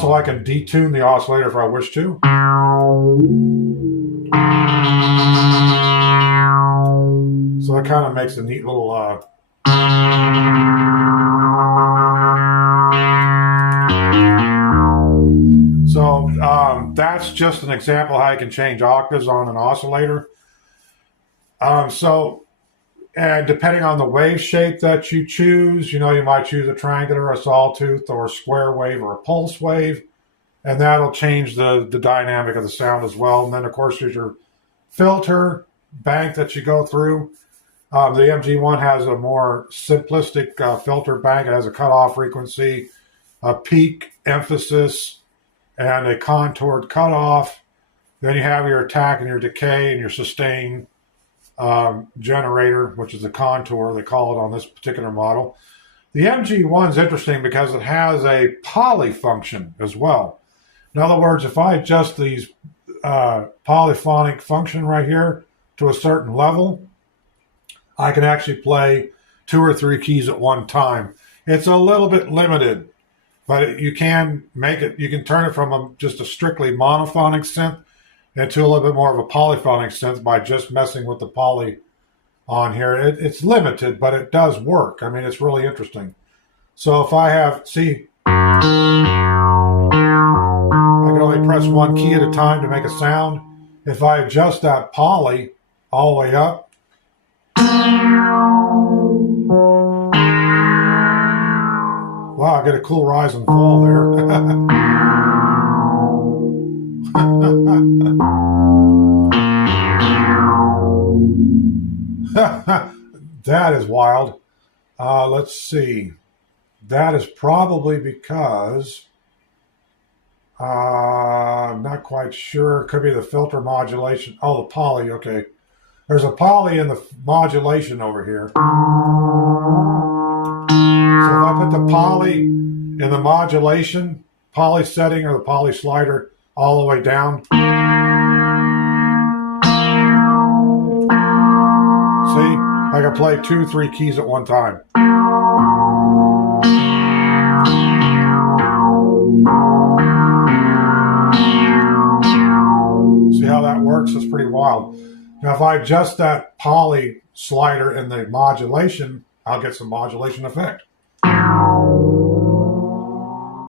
Also, I can detune the oscillator if I wish to. So that kind of makes a neat little so that's just an example how you can change octaves on an oscillator. And depending on the wave shape that you choose, you might choose a triangular, a sawtooth, or a square wave, or a pulse wave, and that'll change the dynamic of the sound as well. And then, of course, there's your filter bank that you go through. The MG1 has a more simplistic filter bank. It has a cutoff frequency, a peak emphasis, and a contoured cutoff. Then you have your attack and your decay and your sustain generator, which is a contour, they call it on this particular model. The MG1 is interesting because it has a poly function as well. In other words, if I adjust these polyphonic function right here to a certain level, I can actually play 2 or 3 keys at one time. It's a little bit limited, but you can make it, you can turn it from just a strictly monophonic synth into a little bit more of a polyphonic synth by just messing with the poly on here. It's limited, but it does work. I mean, it's really interesting. So if I have, see, I can only press 1 key at a time to make a sound. If I adjust that poly all the way up, wow, I get a cool rise and fall there. That is wild. Let's see. That is probably because I'm not quite sure. Could be the filter modulation. Oh, the poly. Okay. There's a poly in the modulation over here. So if I put the poly in the modulation, poly setting or the poly slider all the way down. See, I can play 2, 3 keys at one time. See how that works? It's pretty wild. Now, if I adjust that poly slider in the modulation, I'll get some modulation effect.